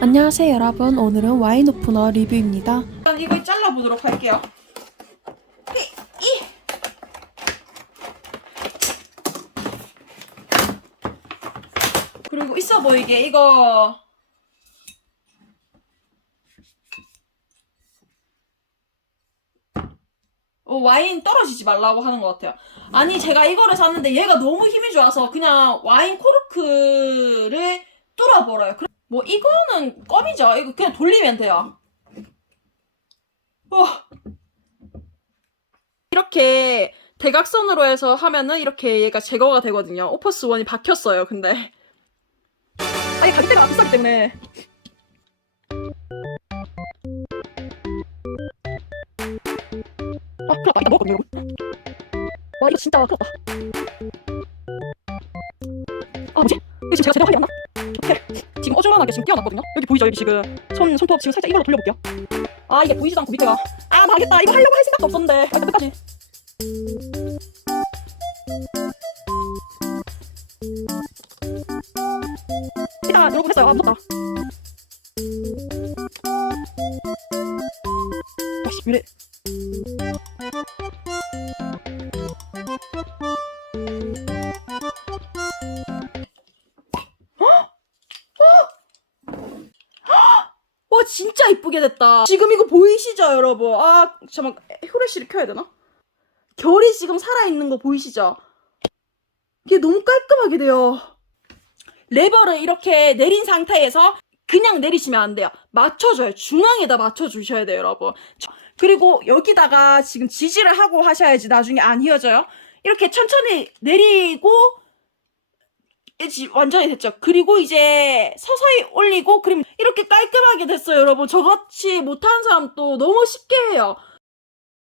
안녕하세요 여러분 오늘은 와인 오프너 리뷰입니다 일단 이거 잘라보도록 할게요. 그리고 있어 보이게 이거 어, 와인 떨어지지 말라고 하는 것 같아요. 아니 제가 이거를 샀는데 얘가 너무 힘이 좋아서 그냥 와인 코르크를 뚫어 버려요. 그래- 뭐 이거는 껌이죠. 이거 그냥 돌리면 돼요. 와. 이렇게 대각선으로 해서 하면은 이렇게 얘가 제거가 되거든요. 오퍼스 원이 박혔어요. 근데 아니 가격대가 비싸기 때문에 아 큰일 났다. 먹었거든요 여러분. 와 이거 진짜 큰일 났다. 아 뭐지? 이거 지금 제가 제대로 하기 맞나? 어떻게 지금 띄어놨거든요. 여기 보이죠? 여기 지금 손 손톱 지금 살짝 이걸로 돌려볼게요. 아 이게 보이지도 않고 밑에가. 아 망했다. 이거 하려고 할 생각도 없었는데. 아, 일단 끝까지. 이따가 여러분 했어요. 아 무섭다. 아씨 왜래 와 진짜 이쁘게 됐다. 지금 이거 보이시죠 여러분? 아 잠깐 효레씨를 켜야 되나? 결이 지금 살아있는 거 보이시죠? 이게 너무 깔끔하게 돼요. 레버를 이렇게 내린 상태에서 그냥 내리시면 안 돼요. 맞춰줘요. 중앙에다 맞춰주셔야 돼요 여러분. 저- 그리고 여기다가 지금 지지를 하고 하셔야지 나중에 안 휘어져요. 이렇게 천천히 내리고 완전히 됐죠. 그리고 이제 서서히 올리고 그럼 이렇게 깔끔하게 됐어요, 여러분. 저같이 못하는 사람 또 너무 쉽게 해요.